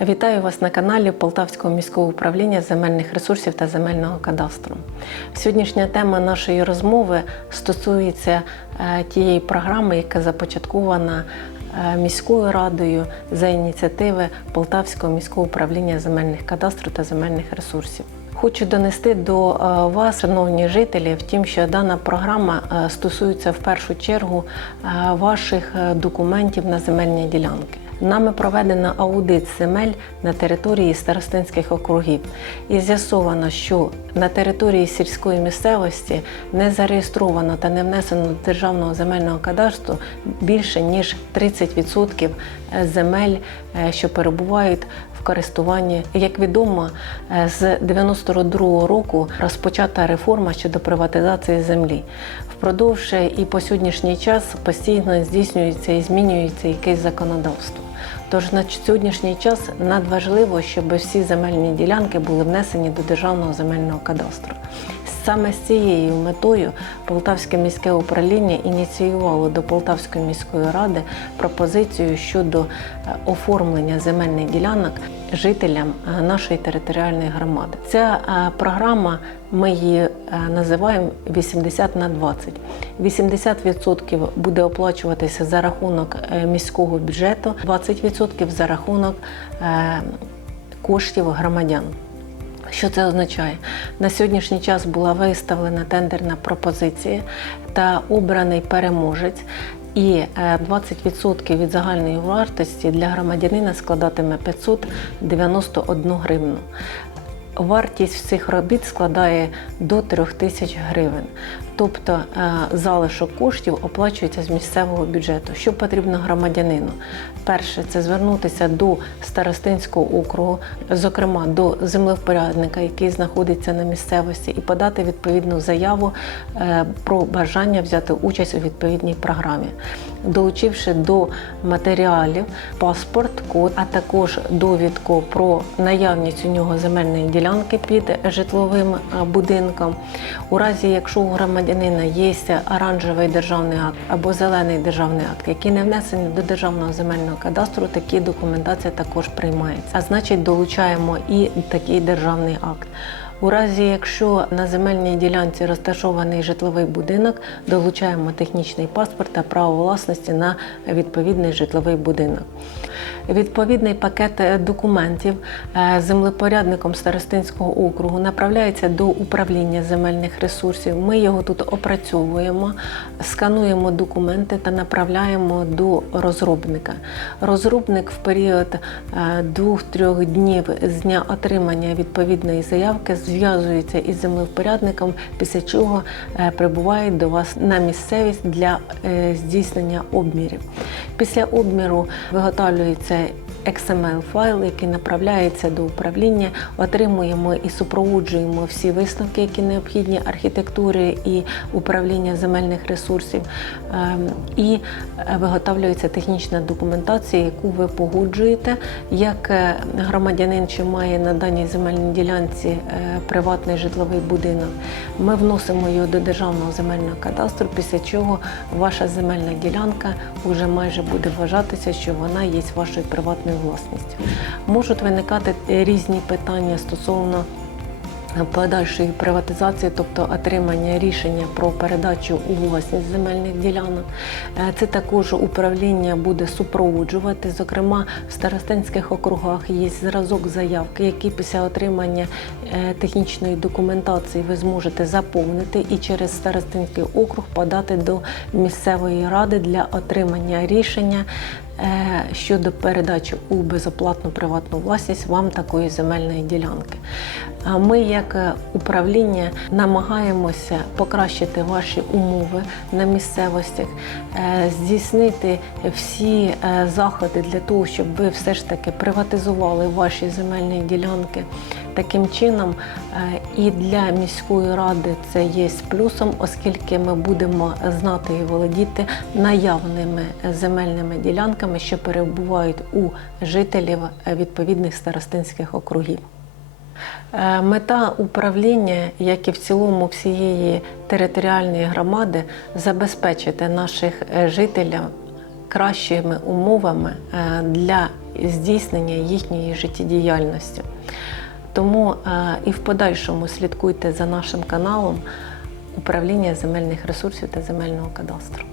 Вітаю вас на каналі Полтавського міського управління земельних ресурсів та земельного кадастру. Сьогоднішня тема нашої розмови стосується е, тієї програми, яка започаткована е, міською радою за ініціативи Полтавського міського управління земельних кадастру та земельних ресурсів. Хочу донести до е, вас, шановні жителі, втім, що дана програма е, стосується в першу чергу е, ваших документів на земельні ділянки. Нами проведено аудит земель на території старостинських округів і з'ясовано, що на території сільської місцевості не зареєстровано та не внесено до державного земельного кадастру більше ніж 30% земель, що перебувають в користуванні. Як відомо, е, з 92-го року розпочата реформа щодо приватизації землі. Впродовж і по сьогоднішній час постійно здійснюється і змінюється якесь законодавство. Тож на сьогоднішній час надважливо, щоб всі земельні ділянки були внесені до державного земельного кадастру. Саме з цією метою Полтавське міське управління ініціювало до Полтавської міської ради пропозицію щодо е, оформлення земельних ділянок жителям е, нашої територіальної громади. Ця е, програма ми її називаємо 80 на 20. 80% буде оплачуватися за рахунок міського бюджету, 20% за рахунок коштів громадян. Що це означає? На сьогоднішній час була виставлена тендерна пропозиція та обраний переможець. І е, 20% від загальної вартості для громадянина складатиме 591 гривну. Вартість цих робіт складає до 3 тисяч гривень. Тобто е, залишок коштів оплачується з місцевого бюджету. Що потрібно громадянину? Перше це звернутися до старостинського округу, зокрема до землевпорядника, який знаходиться на місцевості, і подати відповідну заяву е, про бажання взяти участь у відповідній програмі, долучивши до матеріалів паспорт, код, а також довідку про наявність у нього земельної ділянки під житловим будинком. У разі, якщо у громадянина є оранжевий державний акт або зелений державний акт, які не внесені до державного земельного кадастру, такі документація також приймається. А значить, долучаємо і такий державний акт. У разі, якщо на земельній ділянці розташований житловий будинок, долучаємо технічний паспорт та право власності на відповідний житловий будинок. Відповідний пакет е, документів е, землепорядником Старостинського округу направляється до управління земельних ресурсів. Ми його тут опрацьовуємо, скануємо документи та направляємо до розробника. Розробник в період е, двох-трьох днів з дня отримання відповідної заявки зв'язується із землевпорядником, після чого прибувають до вас на місцевість для е, здійснення обмірів. Після обміру виготовлюється XML-файл, який направляється до управління. Отримуємо і супроводжуємо всі висновки, які необхідні архітектури і управління земельних ресурсів. Ем, І е, виготовлюється технічна документація, яку ви погоджуєте, як е, громадянин, що має на даній земельній ділянці е, приватний житловий будинок. Ми вносимо його до державного земельного кадастру, після чого ваша земельна ділянка вже майже буде вважатися, що вона є вашою приватною власністю. Можуть виникати е, різні питання стосовно подальшої приватизації, тобто отримання рішення про передачу у власність земельних ділянок. Е, Це також управління буде супроводжувати. Зокрема, в старостинських округах є зразок заявки, який після отримання е, технічної документації ви зможете заповнити і через старостинський округ подати до місцевої ради для отримання рішення щодо передачі у безоплатну приватну власність вам такої земельної ділянки. Ми, як е, управління, намагаємося покращити ваші умови на місцевостях, е, здійснити всі е, заходи для того, щоб ви все ж таки приватизували ваші земельні ділянки. Таким чином, е, і для міської ради це є плюсом, оскільки ми будемо знати і володіти наявними земельними ділянками, що перебувають у жителів е, відповідних старостинських округів. Е, Мета управління, як і в цілому всієї територіальної громади, забезпечити наших жителів кращими умовами для здійснення їхньої життєдіяльності. Тому е, і в подальшому слідкуйте за нашим каналом управління земельних ресурсів та земельного кадастру.